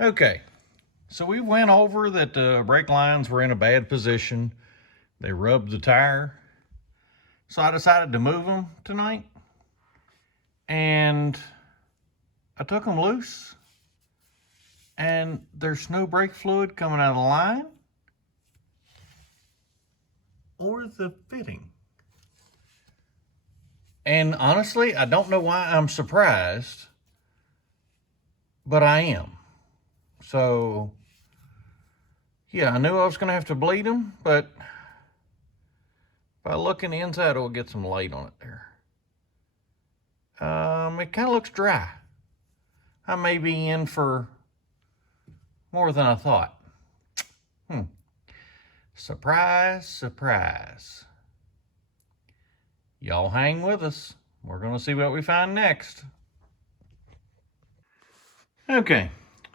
Okay, so we went over that the brake lines were in a bad position. They rubbed the tire. So I decided to move them tonight. And I took them loose. And there's no brake fluid coming out of the line or the fitting. And honestly, I don't know why I'm surprised, but I am. So, yeah, I knew I was going to have to bleed them, but by looking inside, we'll get some light on it there. It kind of looks dry. I may be in for more than I thought. Surprise, surprise. Y'all hang with us. We're going to see what we find next. Okay,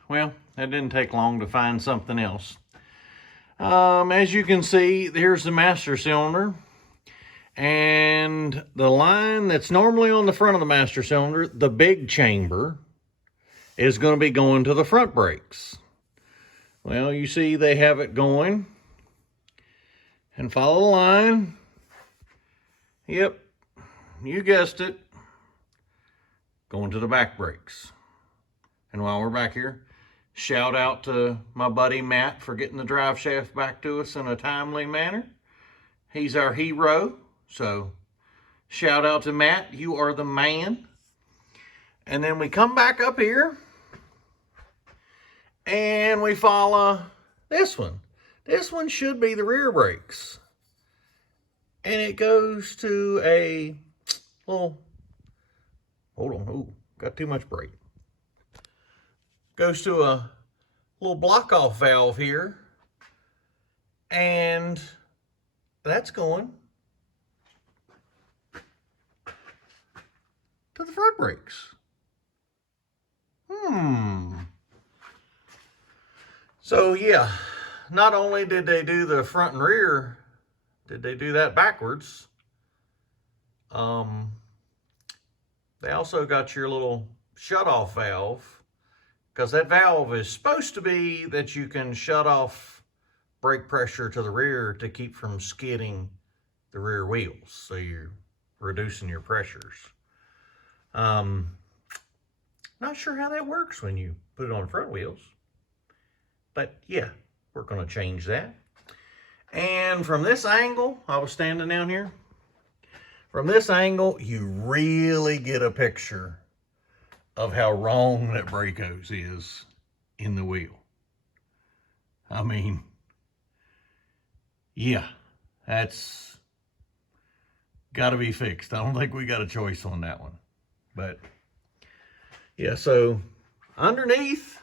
well, that didn't take long to find something else. As you can see, here's the master cylinder. And the line that's normally on the front of the master cylinder, the big chamber, is going to be going to the front brakes. Well, you see they have it going. And follow the line. Yep, you guessed it. Going to the back brakes. And while we're back here, shout out to my buddy Matt for getting the drive shaft back to us in a timely manner. He's our hero. So shout out to Matt. You are the man. And then we come back up here and we follow this one. This one should be the rear brakes. And it goes to a little, hold on, ooh, got too much brake. Goes to a little block off valve here. And that's going to the front brakes. So yeah, not only did they do the front and rear, did they do that backwards? They also got your little shut-off valve, because that valve is supposed to be that you can shut off brake pressure to the rear to keep from skidding the rear wheels. So you're reducing your pressures. Not sure how that works when you put it on front wheels. But yeah, we're going to change that. And from this angle, I was standing down here. From this angle, you really get a picture of how wrong that brake hose is in the wheel. I mean, yeah, that's got to be fixed. I don't think we got a choice on that one. But yeah, so underneath,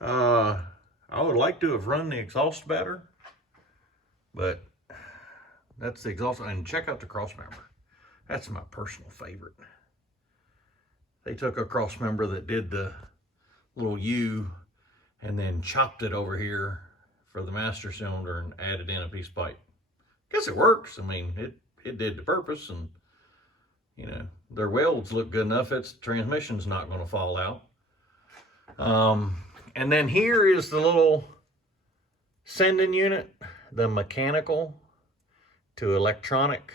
I would like to have run the exhaust better, but that's the exhaust. And check out the cross member. That's my personal favorite. They took a cross member that did the little U and then chopped it over here for the master cylinder and added in a piece of pipe. Guess it works. I mean, it did the purpose, and you know, their welds look good enough. Its transmission's not going to fall out. And then here is the little sending unit, the mechanical to electronic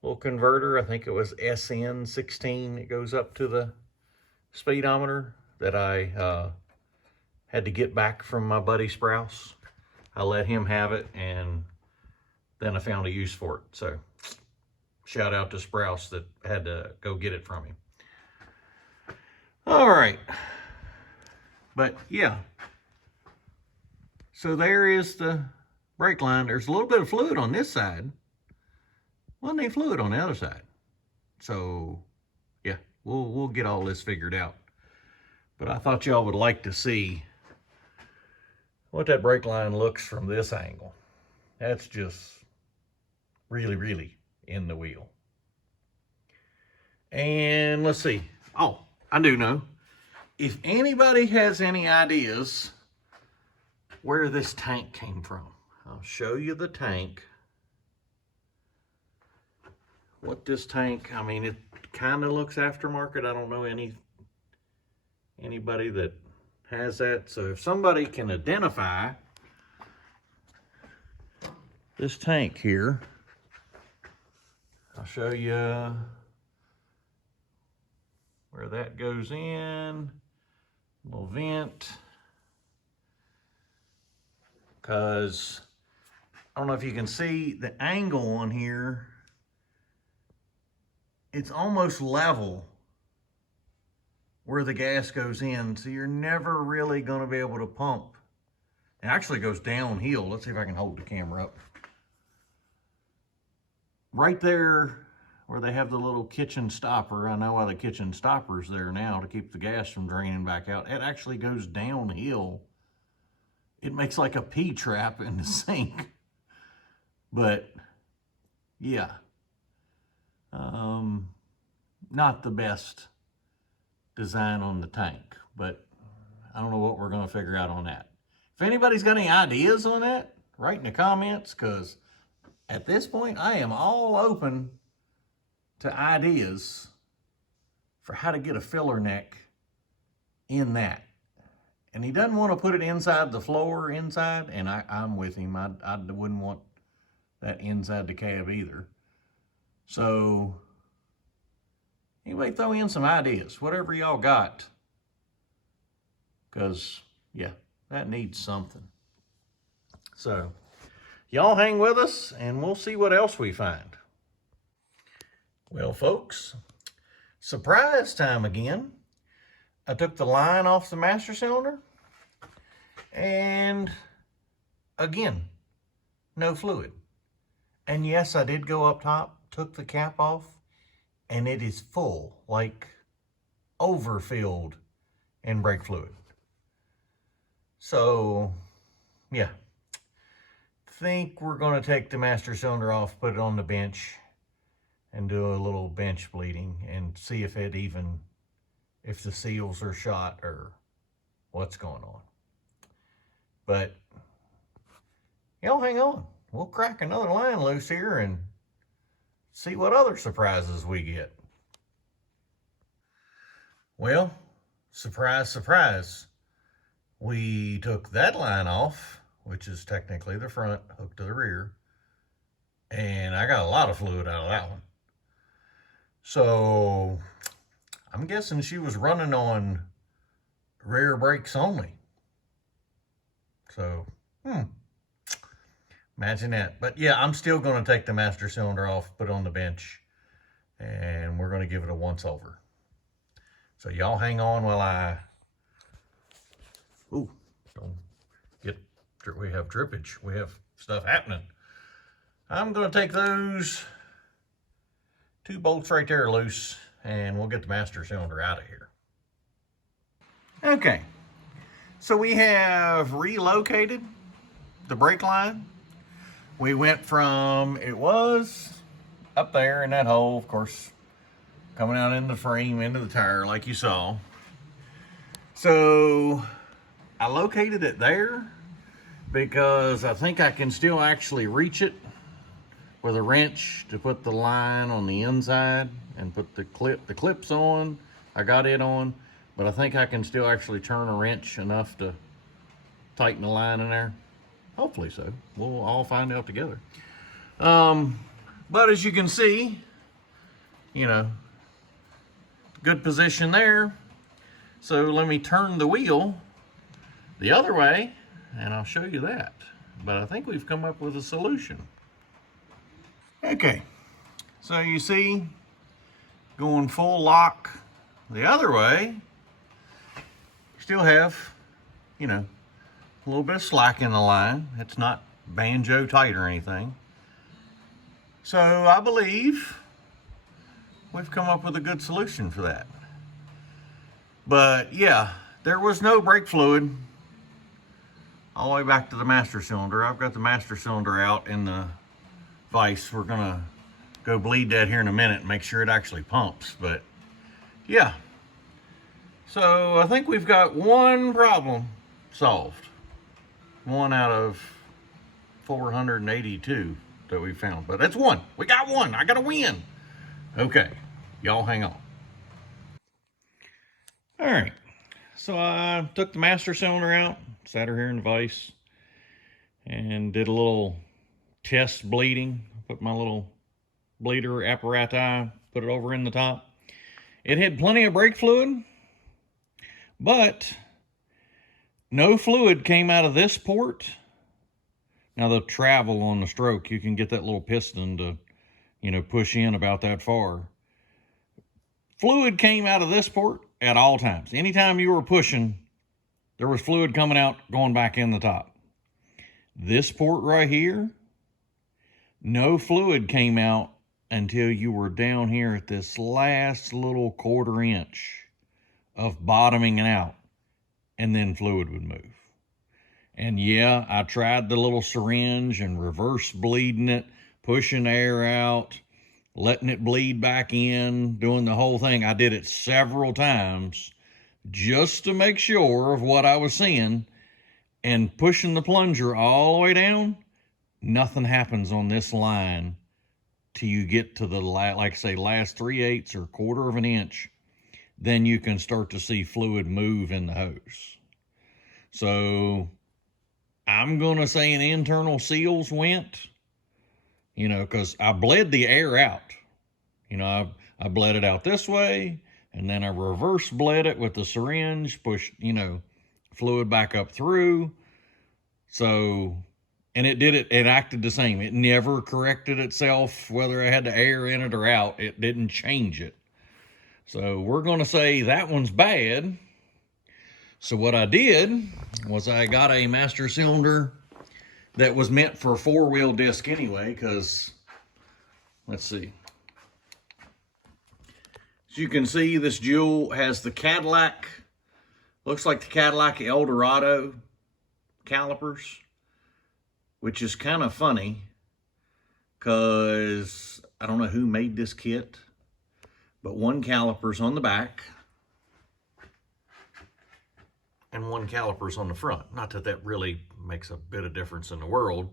little converter. I think it was SN16. It goes up to the speedometer that I had to get back from my buddy Sprouse. I let him have it, and then I found a use for it. So shout out to Sprouse that had to go get it from him. All right. But yeah. So there is the brake line. There's a little bit of fluid on this side. Wasn't any fluid on the other side. So yeah, we'll get all this figured out. But I thought y'all would like to see what that brake line looks from this angle. That's just really, really in the wheel. And let's see. Oh, I do know. If anybody has any ideas where this tank came from, I'll show you the tank. What this tank, I mean, it kind of looks aftermarket. I don't know anybody that has that. So if somebody can identify this tank here, I'll show you where that goes in. Little vent. Because I don't know if you can see the angle on here. It's almost level where the gas goes in, so you're never really going to be able to pump. It actually goes downhill. Let's see if I can hold the camera up. Right there where they have the little kitchen stopper, I know why the kitchen stopper's there now to keep the gas from draining back out. It actually goes downhill. It makes like a P-trap in the sink. But yeah, not the best design on the tank, but I don't know what we're going to figure out on that. If anybody's got any ideas on that, write in the comments, because at this point I am all open to ideas for how to get a filler neck in that. And he doesn't want to put it inside the floor inside, and I'm with him. I wouldn't want that inside the cab either. So anybody throw in some ideas, whatever y'all got, because yeah, that needs something. So y'all hang with us and we'll see what else we find. Well, folks, surprise time again. I took the line off the master cylinder, and again, no fluid. And yes, I did go up top, took the cap off, and it is full, like overfilled in brake fluid. So, yeah. Think we're going to take the master cylinder off, put it on the bench, and do a little bench bleeding and see if if the seals are shot or what's going on. But, y'all hang on. We'll crack another line loose here and see what other surprises we get. Well, surprise, surprise. We took that line off, which is technically the front, hooked to the rear, and I got a lot of fluid out of that one. So I'm guessing she was running on rear brakes only. So, imagine that. But yeah, I'm still going to take the master cylinder off, put it on the bench, and we're going to give it a once over. So y'all hang on while I, don't get, we have drippage. We have stuff happening. I'm going to take those 2 bolts right there loose, and we'll get the master cylinder out of here. Okay, so we have relocated the brake line. We went from, it was up there in that hole, of course, coming out in the frame, into the tire like you saw. So I located it there because I think I can still actually reach it with a wrench to put the line on the inside and put the clips on. I got it on, but I think I can still actually turn a wrench enough to tighten the line in there. Hopefully so. We'll all find out together. But as you can see, you know, good position there. So let me turn the wheel the other way and I'll show you that. But I think we've come up with a solution. Okay, so you see, going full lock the other way, still have, you know, a little bit of slack in the line. It's not banjo tight or anything. So I believe we've come up with a good solution for that. But yeah, there was no brake fluid all the way back to the master cylinder. I've got the master cylinder out in the vise. We're gonna go bleed that here in a minute and make sure it actually pumps. But yeah, so I think we've got one problem solved. One out of 482 that we found, but that's one. We got one. I got a win. Okay, y'all hang on. All right, So I took the master cylinder out, sat her here in the vise, and did a little test bleeding. Put my little bleeder apparatus, put it over in the top. It had plenty of brake fluid, but no fluid came out of this port. Now the travel on the stroke, you can get that little piston to, push in about that far. Fluid came out of this port at all times. Anytime you were pushing, there was fluid coming out, going back in the top. This port right here, no fluid came out until you were down here at this last little 1/4 inch of bottoming out, and then fluid would move. And yeah, I tried the little syringe and reverse bleeding it, pushing air out, letting it bleed back in, doing the whole thing. I did it several times just to make sure of what I was seeing, and pushing the plunger all the way down. Nothing happens on this line till you get to the, like say, last 3/8 or 1/4 of an inch. Then you can start to see fluid move in the hose. So I'm going to say an internal seals went, because I bled the air out. I bled it out this way, and then I reverse bled it with the syringe, pushed, fluid back up through. So, and it acted the same. It never corrected itself, whether I had the air in it or out. It didn't change it. So we're going to say that one's bad. So what I did was I got a master cylinder that was meant for a 4-wheel disc anyway, because, let's see. As you can see, this Jewell has the Cadillac, looks like the Cadillac Eldorado calipers, which is kind of funny because I don't know who made this kit, but one caliper's on the back and one caliper's on the front. Not that that really makes a bit of difference in the world,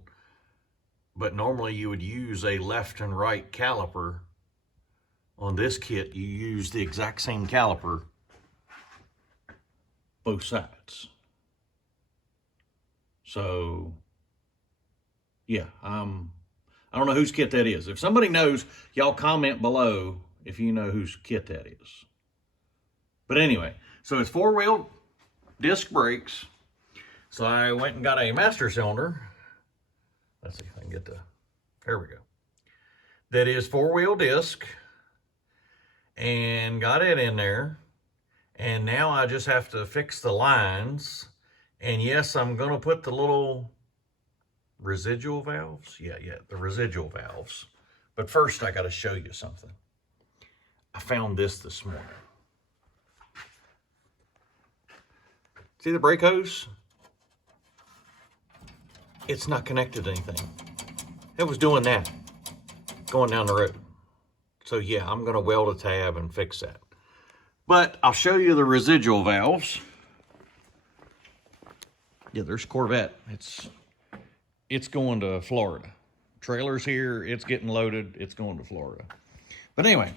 but normally you would use a left and right caliper. On this kit, you use the exact same caliper, both sides. So, yeah, I don't know whose kit that is. If somebody knows, y'all comment below if you know whose kit that is. But anyway, so it's 4-wheel disc brakes. So I went and got a master cylinder. Let's see if I can get there we go. That is 4-wheel disc, and got it in there. And now I just have to fix the lines. And yes, I'm going to put the little residual valves. Yeah, the residual valves. But first I got to show you something. I found this morning. See the brake hose? It's not connected to anything. It was doing that, going down the road. So yeah, I'm gonna weld a tab and fix that. But I'll show you the residual valves. Yeah, there's Corvette. It's going to Florida. Trailer's here, it's getting loaded, it's going to Florida. But anyway,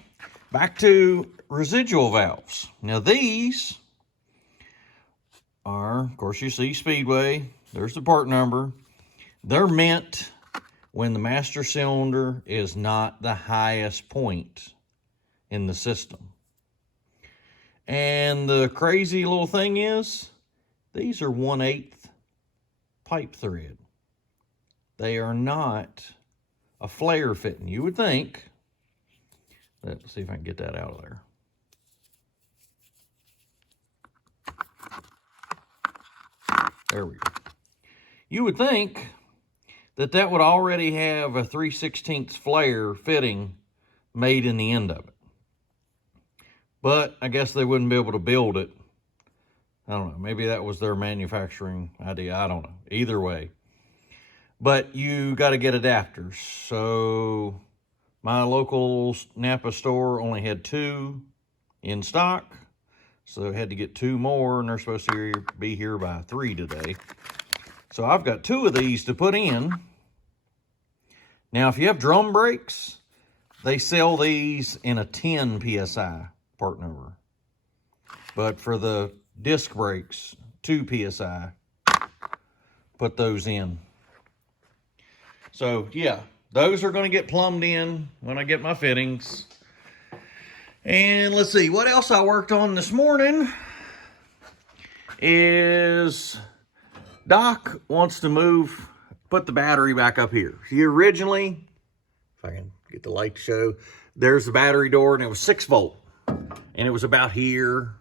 back to residual valves. Now these are, of course, you see Speedway. There's the part number. They're meant when the master cylinder is not the highest point in the system. And the crazy little thing is, these are 1/8 pipe thread. They are not a flare fitting. You would think, let's see if I can get that out of there. There we go. You would think that would already have a 3/16 flare fitting made in the end of it. But I guess they wouldn't be able to build it. I don't know. Maybe that was their manufacturing idea. I don't know. Either way. But you got to get adapters. So my local Napa store only had 2 in stock. So I had to get 2 more, and they're supposed to be here by 3 today. So I've got 2 of these to put in. Now, if you have drum brakes, they sell these in a 10 PSI part number. But for the disc brakes, 2 PSI. Put those in. So yeah, those are going to get plumbed in when I get my fittings. And let's see, what else I worked on this morning is Doc wants to put the battery back up here. He originally, if I can get the light to show, there's the battery door, and it was 6 volt. And it was about here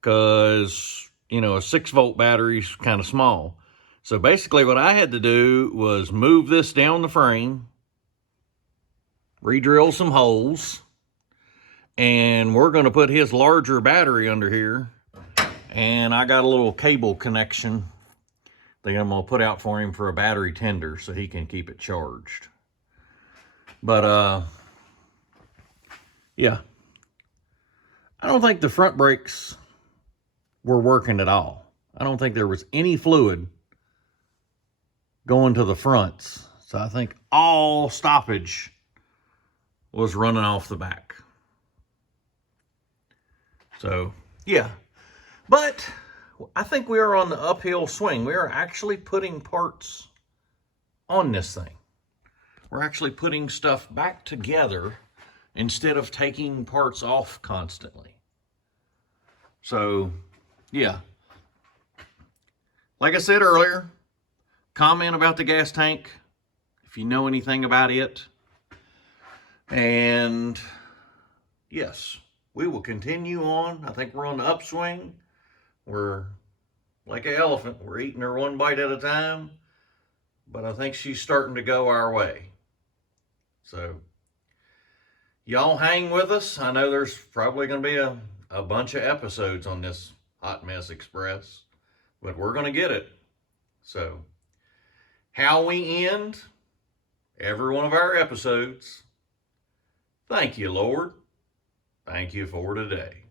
because, you know, a 6 volt battery is kind of small. So basically what I had to do was move this down the frame, re-drill some holes, and we're going to put his larger battery under here. And I got a little cable connection that I'm going to put out for him for a battery tender so he can keep it charged. But, yeah. I don't think the front brakes were working at all. I don't think there was any fluid going to the fronts. So I think all stoppage was running off the back. So, yeah. But I think we are on the uphill swing. We are actually putting parts on this thing. We're actually putting stuff back together instead of taking parts off constantly. So, yeah. Like I said earlier, comment about the gas tank if you know anything about it. And yes, we will continue on. I think we're on the upswing. We're like an elephant. We're eating her one bite at a time. But I think she's starting to go our way. So, y'all hang with us. I know there's probably going to be a bunch of episodes on this Hot Mess Express. But we're going to get it. So, how we end every one of our episodes. Thank you, Lord. Thank you for today.